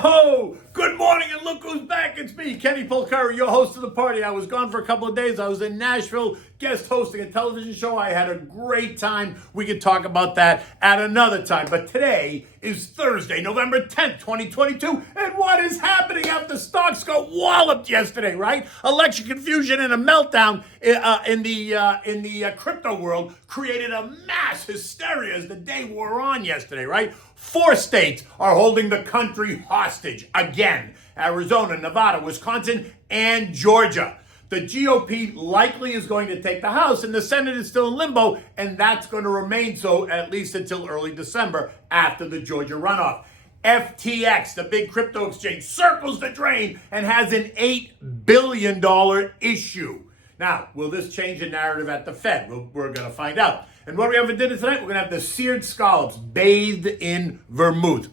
Ho! Good morning, and look who's back. It's me, Kenny Polcari, your host of the party. I was gone for a couple of days. I was in Nashville guest hosting a television show. I had a great time. We can talk about that at another time. But today is Thursday, November 10th, 2022. And what is happening after stocks got walloped yesterday, right? Election confusion and a meltdown in the crypto world created a mass hysteria as the day wore on yesterday, right? 4 states are holding the country hostage again: Arizona, Nevada, Wisconsin, and Georgia. The GOP likely is going to take the House, and the Senate is still in limbo, and that's going to remain so at least until early December after the Georgia runoff. FTX, the big crypto exchange, circles the drain and has an $8 billion issue. Now, will this change the narrative at the Fed? We're going to find out. And what we have for dinner tonight, we're going to have the Seared Scallops bathed in vermouth.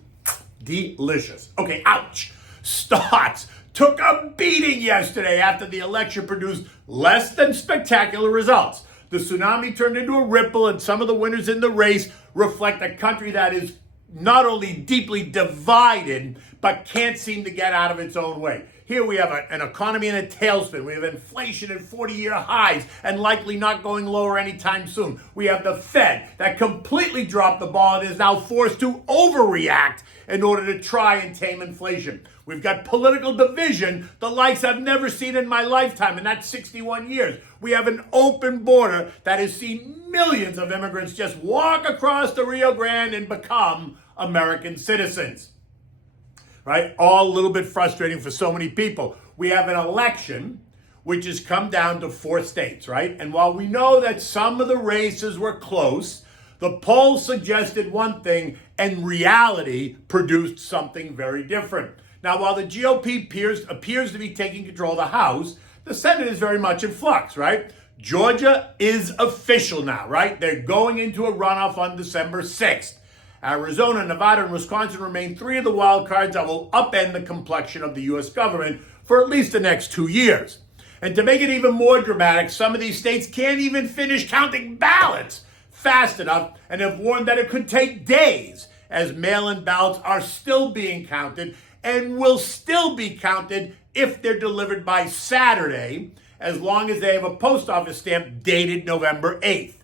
Delicious. Okay, ouch. Stocks took a beating yesterday after the election produced less than spectacular results. The tsunami turned into a ripple, and some of the winners in the race reflect a country that is not only deeply divided, but can't seem to get out of its own way. Here we have an economy in a tailspin. We have inflation at 40-year highs and likely not going lower anytime soon. We have the Fed that completely dropped the ball and is now forced to overreact in order to try and tame inflation. We've got political division, the likes I've never seen in my lifetime, and that's 61 years. We have an open border that has seen millions of immigrants just walk across the Rio Grande and become American citizens. Right? All a little bit frustrating for so many people. We have an election which has come down to 4 states, right? And while we know that some of the races were close, the polls suggested one thing and reality produced something very different. Now, while the GOP appears to be taking control of the House, the Senate is very much in flux, right? Georgia is official now, right? They're going into a runoff on December 6th. Arizona, Nevada, and Wisconsin remain 3 of the wild cards that will upend the complexion of the U.S. government for at least the next 2 years. And to make it even more dramatic, some of these states can't even finish counting ballots fast enough and have warned that it could take days, as mail-in ballots are still being counted and will still be counted if they're delivered by Saturday, as long as they have a post office stamp dated November 8th.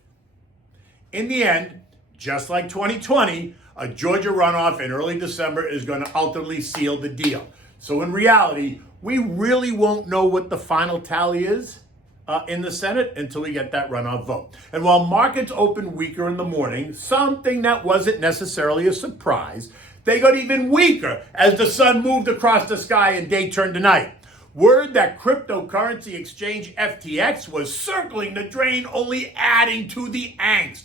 In the end, just like 2020, a Georgia runoff in early December is going to ultimately seal the deal. So in reality, we really won't know what the final tally is in the Senate until we get that runoff vote. And while markets opened weaker in the morning, something that wasn't necessarily a surprise, they got even weaker as the sun moved across the sky and day turned to night. Word that cryptocurrency exchange FTX was circling the drain, only adding to the angst.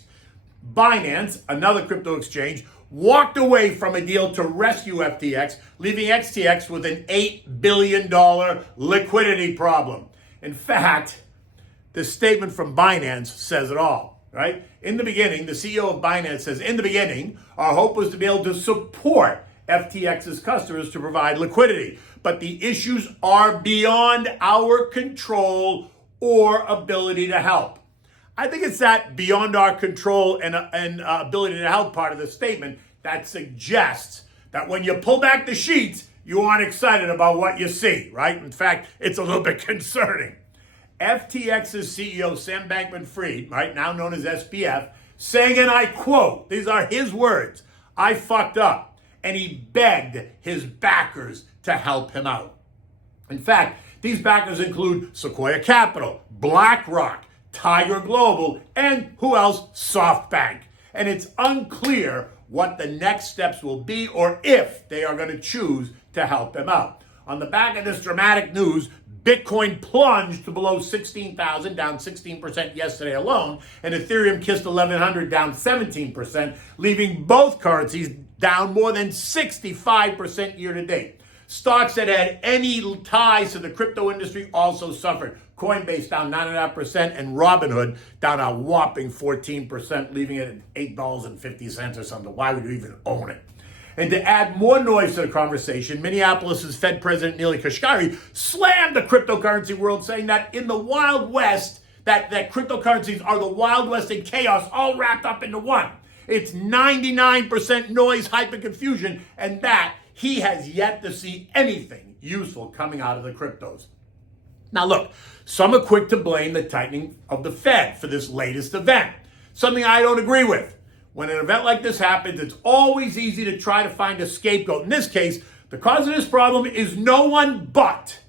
Binance, another crypto exchange, walked away from a deal to rescue FTX, leaving XTX with an $8 billion liquidity problem. In fact, the statement from Binance says it all, right? In the beginning, the CEO of Binance says, in the beginning, our hope was to be able to support FTX's customers to provide liquidity, but the issues are beyond our control or ability to help. I think it's that beyond our control and ability to help part of the statement that suggests that when you pull back the sheets, you aren't excited about what you see, right? In fact, it's a little bit concerning. FTX's CEO, Sam Bankman-Fried, right, now known as SBF, saying, and I quote, these are his words, "I fucked up," and he begged his backers to help him out. In fact, these backers include Sequoia Capital, BlackRock, Tiger Global, and who else? SoftBank. And it's unclear what the next steps will be or if they are going to choose to help them out. On the back of this dramatic news, Bitcoin plunged to below 16,000, down 16% yesterday alone, and Ethereum kissed 1,100, down 17%, leaving both currencies down more than 65% year to date. Stocks that had any ties to the crypto industry also suffered. Coinbase down 9.5% and Robinhood down a whopping 14%, leaving it at $8.50 or something. Why would you even own it? And to add more noise to the conversation, Minneapolis's Fed President Neely Kashkari slammed the cryptocurrency world, saying that in the Wild West, that cryptocurrencies are the Wild West and chaos all wrapped up into one. It's 99% noise, hype, and confusion, and that he has yet to see anything useful coming out of the cryptos. Now look, some are quick to blame the tightening of the Fed for this latest event, something I don't agree with. When an event like this happens, it's always easy to try to find a scapegoat. In this case, the cause of this problem is no one but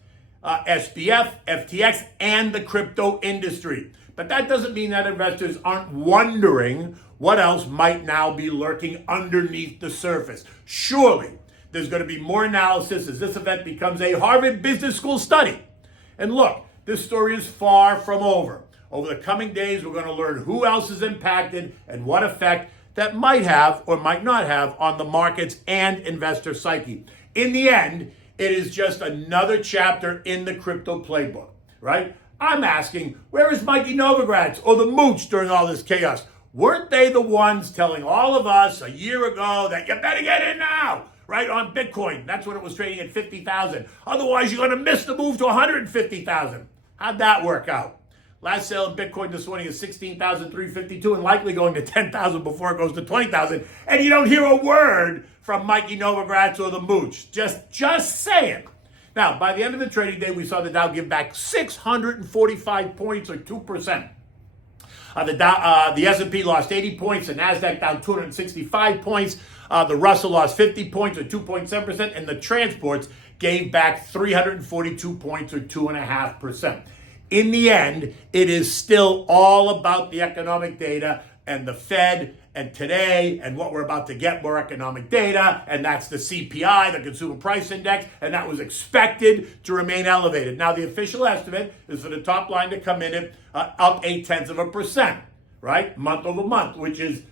SBF, FTX, and the crypto industry. But that doesn't mean that investors aren't wondering what else might now be lurking underneath the surface. Surely, there's going to be more analysis as this event becomes a Harvard Business School study. And look, this story is far from over. Over the coming days, we're going to learn who else is impacted and what effect that might have or might not have on the markets and investor psyche. In the end, it is just another chapter in the crypto playbook, right? I'm asking, where is Mikey Novogratz or the Mooch during all this chaos? Weren't they the ones telling all of us a year ago that you better get in now, right, on Bitcoin? That's when it was trading at 50,000. Otherwise, you're going to miss the move to 150,000. How'd that work out? Last sale of Bitcoin this morning is 16,352 and likely going to 10,000 before it goes to 20,000. And you don't hear a word from Mikey Novogratz or the Mooch. Just saying. Now, by the end of the trading day, we saw the Dow give back 645 points or 2%. The S&P lost 80 points, the NASDAQ down 265 points, the Russell lost 50 points or 2.7%, and the transports gave back 342 points or 2.5%. In the end, it is still all about the economic data and the Fed and today and what we're about to get more economic data, and that's the CPI, the Consumer Price Index, and that was expected to remain elevated. Now, the official estimate is for the top line to come in at up 0.8%, right, month over month, which is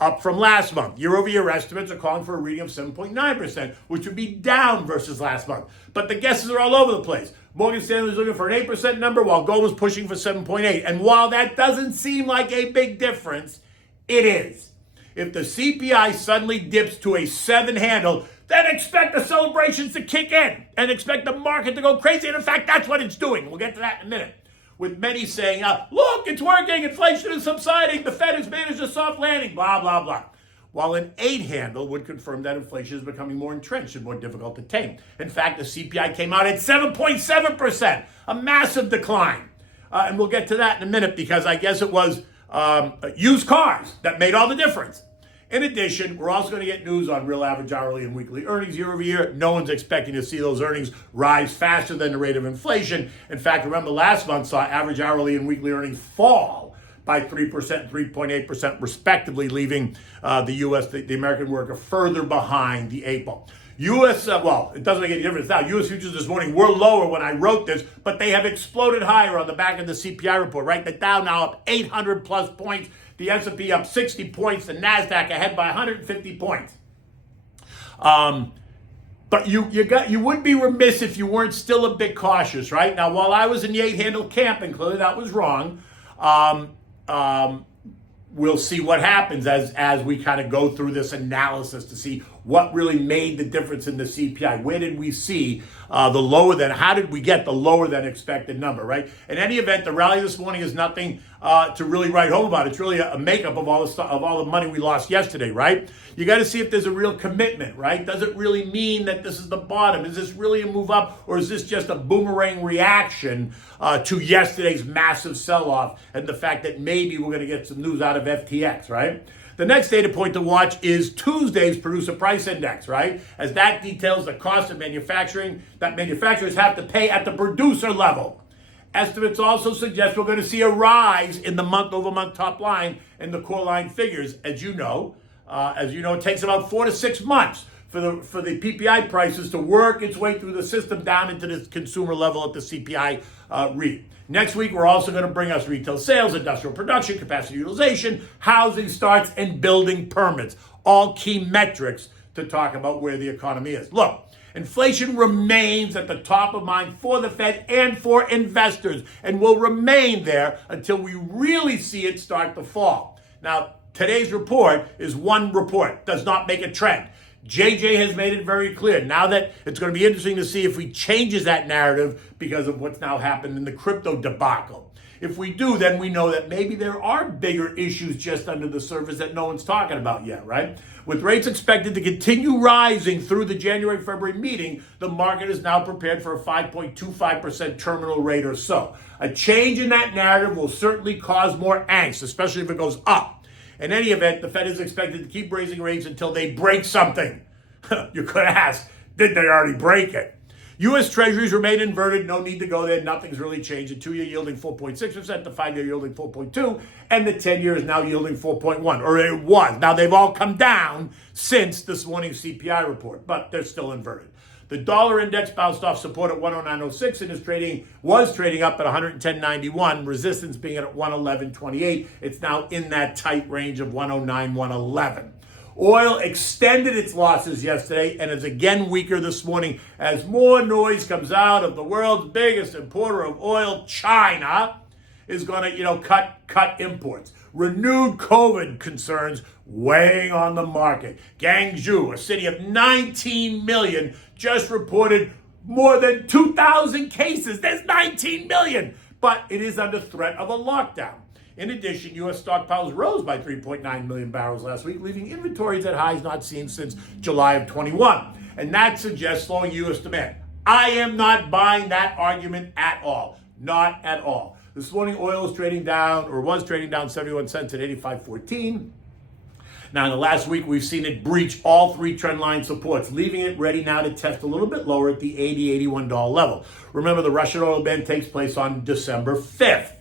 up from last month. Year-over-year estimates are calling for a reading of 7.9%, which would be down versus last month. But the guesses are all over the place. Morgan Stanley is looking for an 8% number, while Goldman's pushing for 7.8%. And while that doesn't seem like a big difference, it is. If the CPI suddenly dips to a 7 handle, then expect the celebrations to kick in and expect the market to go crazy. And in fact, that's what it's doing. We'll get to that in a minute. With many saying, look, it's working, inflation is subsiding, the Fed has managed a soft landing, blah, blah, blah. While an 8 handle would confirm that inflation is becoming more entrenched and more difficult to tame. In fact, the CPI came out at 7.7%, a massive decline. And we'll get to that in a minute because I guess it was used cars that made all the difference. In addition, we're also going to get news on real average hourly and weekly earnings year over year. No one's expecting to see those earnings rise faster than the rate of inflation. In fact, remember last month saw average hourly and weekly earnings fall by 3% and 3.8% respectively, leaving the U.S., the American worker, further behind the 8 ball. U.S., well, it doesn't make any difference now. U.S. futures this morning were lower when I wrote this, but they have exploded higher on the back of the CPI report, right? The Dow now up 800 plus points, the S&P up 60 points, the NASDAQ ahead by 150 points. But you would be remiss if you weren't still a bit cautious, right? Now, while I was in the 8-handle camp, and clearly that was wrong, we'll see what happens as we kind of go through this analysis to see what really made the difference in the CPI. Where did we see how did we get the lower than expected number, right? In any event, the rally this morning is nothing to really write home about. It's really a makeup of all the money we lost yesterday, right? You got to see if there's a real commitment, right? Does it really mean that this is the bottom? Is this really a move up, or is this just a boomerang reaction to yesterday's massive sell-off and the fact that maybe we're going to get some news out of FTX, right? The next data point to watch is Tuesday's Producer Price Index, right? As that details the cost of manufacturing that manufacturers have to pay at the producer level. Estimates also suggest we're going to see a rise in the month-over-month top line and the core line figures. As you know, it takes about 4 to 6 months for the PPI prices to work its way through the system down into the consumer level at the CPI read. Next week, we're also going to bring us retail sales, industrial production, capacity utilization, housing starts, and building permits. All key metrics to talk about where the economy is. Look, inflation remains at the top of mind for the Fed and for investors and will remain there until we really see it start to fall. Now, today's report is one report, does not make a trend. JJ has made it very clear. Now that it's going to be interesting to see if he changes that narrative because of what's now happened in the crypto debacle. If we do, then we know that maybe there are bigger issues just under the surface that no one's talking about yet, right? With rates expected to continue rising through the January-February meeting, the market is now prepared for a 5.25% terminal rate or so. A change in that narrative will certainly cause more angst, especially if it goes up. In any event, the Fed is expected to keep raising rates until they break something. You could ask, did they already break it? U.S. Treasuries remain inverted. No need to go there. Nothing's really changed. The 2-year yielding 4.6%, the 5-year yielding 4.2%, and the 10-year is now yielding 4.1%, or it was. Now, they've all come down since this morning's CPI report, but they're still inverted. The dollar index bounced off support at 109.06 and was trading up at 110.91, resistance being at 111.28. It's now in that tight range of 109, 111. Oil extended its losses yesterday and is again weaker this morning as more noise comes out of the world's biggest importer of oil, China, is going to, cut imports. Renewed COVID concerns weighing on the market. Guangzhou, a city of 19 million, just reported more than 2,000 cases. There's 19 million, but it is under threat of a lockdown. In addition, U.S. stockpiles rose by 3.9 million barrels last week, leaving inventories at highs not seen since July of 21. And that suggests slowing U.S. demand. I am not buying that argument at all. Not at all. This morning, oil is trading down, or was trading down 71 cents at 85.14. Now, in the last week, we've seen it breach all three trend line supports, leaving it ready now to test a little bit lower at the $80, $81 level. Remember, the Russian oil ban takes place on December 5th.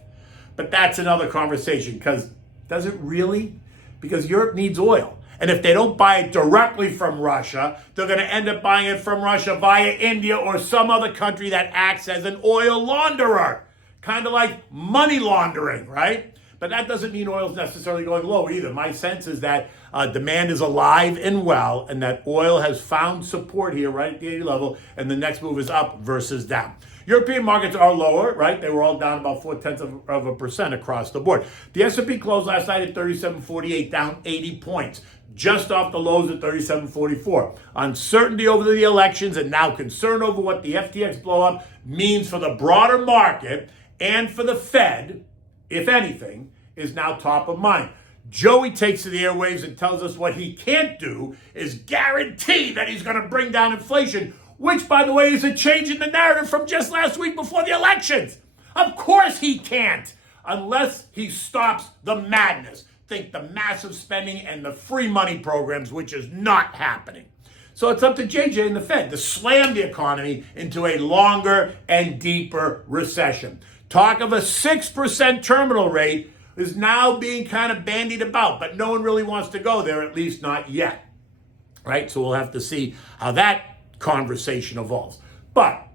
But that's another conversation, because does it really? Because Europe needs oil. And if they don't buy it directly from Russia, they're going to end up buying it from Russia via India or some other country that acts as an oil launderer. Kind of like money laundering, right? But that doesn't mean oil is necessarily going low either. My sense is that demand is alive and well, and that oil has found support here right at the 80 level, and the next move is up versus down. European markets are lower, right? They were all down about 0.4% across the board. The S&P closed last night at 37.48, down 80 points, just off the lows at 37.44. Uncertainty over the elections and now concern over what the FTX blowup means for the broader market and for the Fed, if anything, is now top of mind. Joey takes to the airwaves and tells us what he can't do is guarantee that he's going to bring down inflation, which, by the way, is a change in the narrative from just last week before the elections. Of course he can't, unless he stops the madness. Think the massive spending and the free money programs, which is not happening. So it's up to JJ and the Fed to slam the economy into a longer and deeper recession. Talk of a 6% terminal rate is now being kind of bandied about, but no one really wants to go there, at least not yet. Right? So we'll have to see how that conversation evolves. But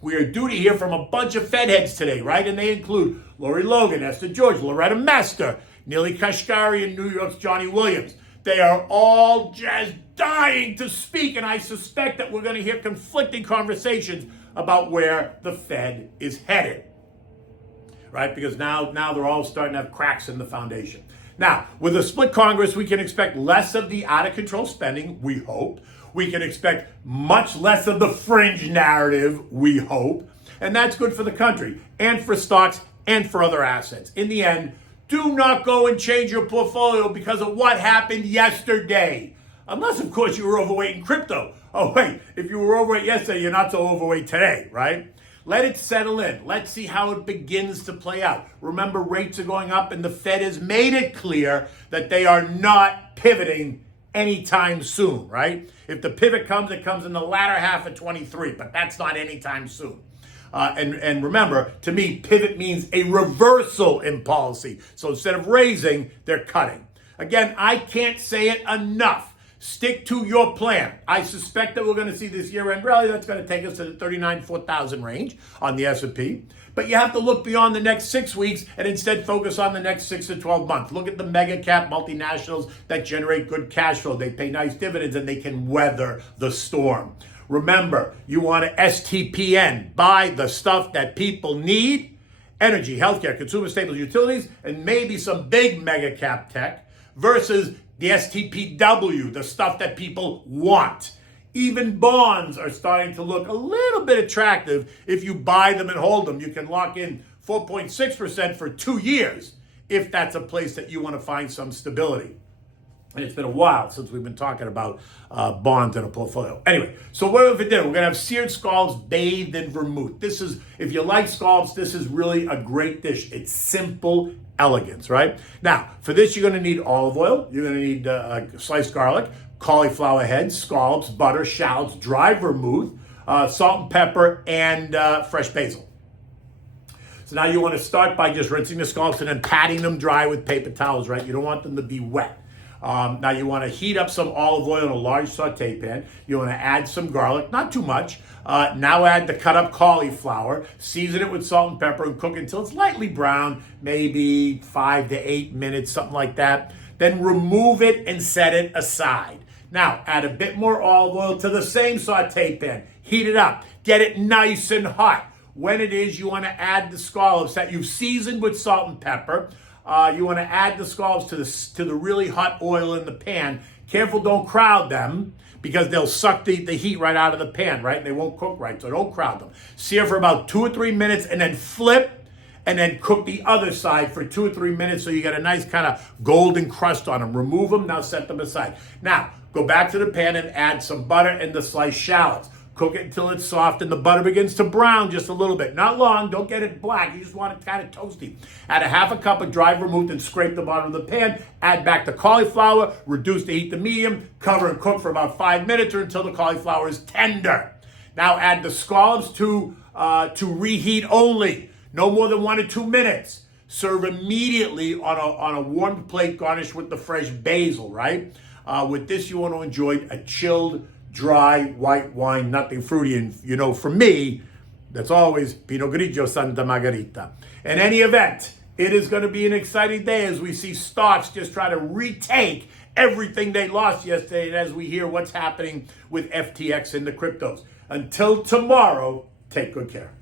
we are due to hear from a bunch of Fed heads today, right? And they include Lori Logan, Esther George, Loretta Mester, Neely Kashkari, and New York's Johnny Williams. They are all just dying to speak, and I suspect that we're going to hear conflicting conversations about where the Fed is headed, right? Because now they're all starting to have cracks in the foundation. Now, with a split Congress, we can expect less of the out-of-control spending, we hope. We can expect much less of the fringe narrative, we hope. And that's good for the country and for stocks and for other assets. In the end, do not go and change your portfolio because of what happened yesterday. Unless, of course, you were overweight in crypto. Oh, wait, if you were overweight yesterday, you're not so overweight today, right? Let it settle in. Let's see how it begins to play out. Remember, rates are going up, and the Fed has made it clear that they are not pivoting anytime soon, right? If the pivot comes, it comes in the latter half of 23, but that's not anytime soon. And remember, to me, pivot means a reversal in policy. So instead of raising, they're cutting. Again, I can't say it enough. Stick to your plan. I suspect that we're going to see this year-end rally that's going to take us to the 39,000-4,000 range on the S&P. But you have to look beyond the next 6 weeks and instead focus on the next 6 to 12 months. Look at the mega cap multinationals that generate good cash flow. They pay nice dividends and they can weather the storm. Remember, you want to STPN, buy the stuff that people need, energy, healthcare, consumer staples, utilities, and maybe some big mega cap tech versus the STPW, the stuff that people want. Even bonds are starting to look a little bit attractive if you buy them and hold them. You can lock in 4.6% for 2 years, if that's a place that you want to find some stability. And it's been a while since we've been talking about bonds in a portfolio. Anyway, so what have we for dinner? We're going to have seared scallops bathed in vermouth. This is, if you like scallops, this is really a great dish. It's simple elegance, right? Now, for this, you're going to need olive oil. You're going to need sliced garlic, cauliflower heads, scallops, butter, shallots, dry vermouth, salt and pepper, and fresh basil. So now you want to start by just rinsing the scallops and then patting them dry with paper towels, right? You don't want them to be wet. Now you want to heat up some olive oil in a large saute pan. You want to add some garlic, not too much. Now add the cut up cauliflower, season it with salt and pepper, and cook until it's lightly brown, maybe 5 to 8 minutes, something like that. Then remove it and set it aside. Now add a bit more olive oil to the same saute pan. Heat it up. Get it nice and hot. When it is, you want to add the scallops that you've seasoned with salt and pepper. You want to add the scallops to the really hot oil in the pan. Careful, don't crowd them because they'll suck the heat right out of the pan, right? And they won't cook right, so don't crowd them. Sear for about 2 or 3 minutes and then flip and then cook the other side for 2 or 3 minutes so you get a nice kind of golden crust on them. Remove them, now set them aside. Now, go back to the pan and add some butter and the sliced shallots. Cook it until it's soft and the butter begins to brown just a little bit. Not long, don't get it black. You just want it kind of toasty. Add a half a cup of dry vermouth and scrape the bottom of the pan. Add back the cauliflower, reduce the heat to medium, cover and cook for about 5 minutes or until the cauliflower is tender. Now add the scallops to reheat only, no more than 1 or 2 minutes. Serve immediately on a warmed plate garnished with the fresh basil, right? With this, you want to enjoy a chilled, dry white wine, nothing fruity. And, you know, for me, that's always Pinot Grigio Santa Margherita. In any event, it is going to be an exciting day as we see stocks just try to retake everything they lost yesterday and as we hear what's happening with FTX and the cryptos. Until tomorrow, take good care.